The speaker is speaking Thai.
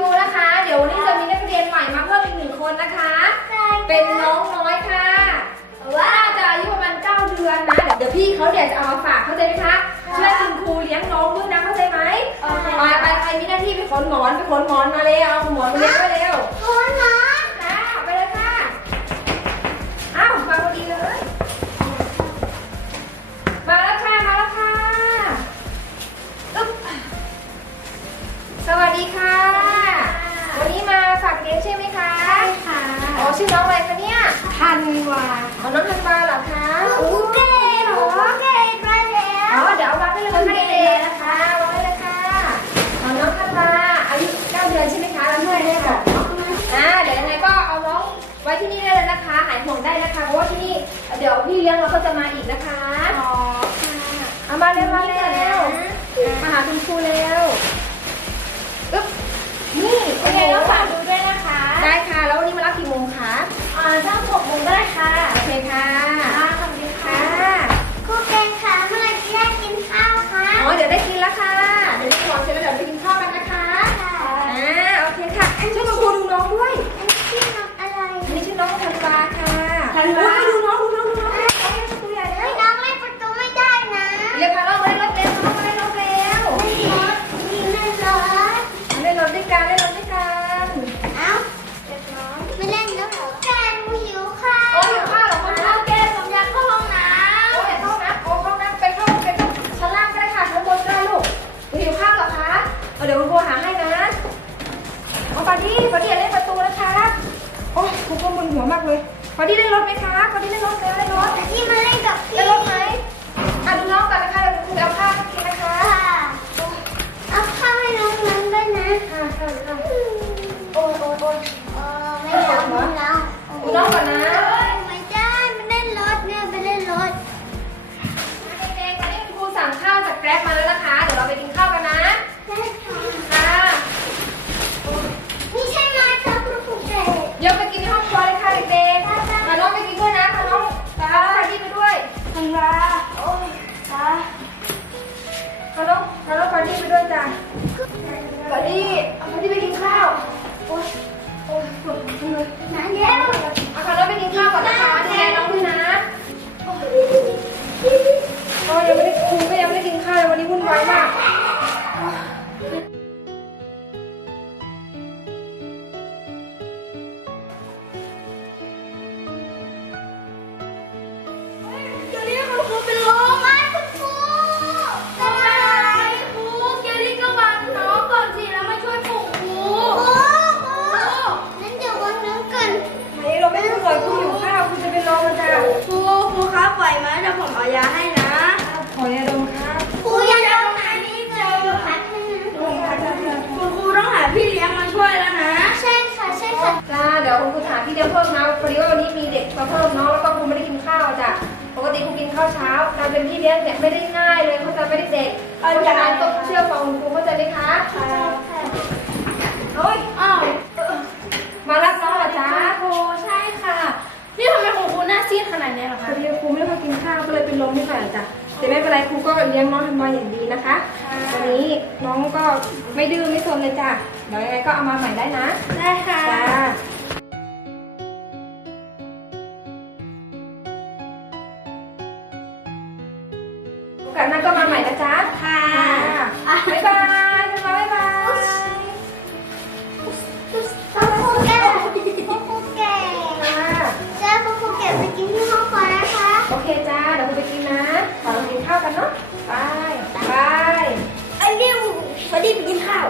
ดูนะคะ เดี๋ยววันนี้จะมีนักเรียนใหม่มาเพิ่มอีกหนึ่งคนนะคะ เป็นน้องน้อยค่ะว่าจะอายุประมาณ9เดือนนะ เดี๋ยวพี่เขาเดี๋ยวจะเอามาฝากเข้าใจไหมคะ ช่วยคุณครูเลี้ยงน้องด้วยนะเข้าใจไหมไปไปใครมีหน้าที่ไปขนหมอนไปขนหมอนมาเลยเอาหมอน อ๋อชื่อน้องอะไรคะเนี่ยทันวาอ๋อน้องธันวาเหรอคะโอเคเหรอโอเคมาแล้วอ๋อเดี๋ยวเอาวางให้เลยค่ะเด็กๆนะคะวางไว้เลยค่ะอ๋อน้องธันวาอายุ9เดือนใช่ไหมคะแล้วด้วยได้ค่ะอ่าเดี๋ยวยังไงก็เอาน้องไว้ที่นี่ได้เลยนะคะหายห่วงได้นะคะเพราะว่าที่นี่เดี๋ยวพี่เลี้ยงเราก็จะมาอีกนะคะอ๋อเอามาเร็วมาเร็วมาหาคุณครูเร็วอึ๊บนี่โอยังเคไงก็แล้วฝาฝากกดูด้วยนะค เดี๋ยวได้กินแล้วค่ะ เดี๋ยวได้กินเสร็จแล้วเดี๋ยวไปกินข้าวกันนะคะค่ะอ่าโอเคค่ะช่วยคุณครูดูน้องด้วย อันนี้ชื่อน้องอะไรอันนี้ชื่อน้องธันวาค่ะธันวาโอ้ยดูน้องดู ปาดี้ปาดี้อย่าเล่นประตูนะคะโอ้ยคุณครูมึนหัวมากเลยปาดี้เล่นรถไหมคะปาดี้เล่นรถแล้วเล่นรถำที่มาเล่นกับพี่เล่นรถไหมอะดูน้องกันนะคะ คุณครูถามพี่เดียวเพิ่มนะพอดีว่าวันนี้มีเด็กมาเพิ่มเนาะแล้วก็ครูไม่ได้กินข้าวจ้ะปกติครูกินข้าวเช้าการเป็นพี่เลี้ยงเนี่ยไม่ได้ง่ายเลยเข้าใจไม่ได้เด็กเพราะฉะนั้นต้องเชื่อฟังคุณครูเข้าใจไหมคะเฮ้ยอ้าวมารับน้องเหรอจ๊ะครูใช่ค่ะนี่ทำไมของครูหน้าซีดขนาดนี้เหรอพคะอดีครูไม่ได้มากินข้าวก็เลยเป็นลมนิดหน่อยจ้ะแต่ไม่เป็นไรครูก็เลี้ยงน้องทำมาอย่างดีนะคะวันนี้น้องก็ไม่ดื้อไม่ซนเลยจ้ะเดี๋ยวยังไงก็เอามาใหม่ได้นะ ได้ค่ะ กาสหน้าก็มาใหม่นะจ๊ะค่ะบ๊ายบายบ๊ายบายบ๊ายบายคุณครูแก่คุณครูแก่ค่ะเจ้าคุณครูแก่ไปกินที่ห้องก่อนนะคะ โอเคจ้าเดี๋ยวคุณไปกินนะขอเรากินข้าวกันเนาะไปไปไอ้เรื่องวันนี้ไปกินข้าว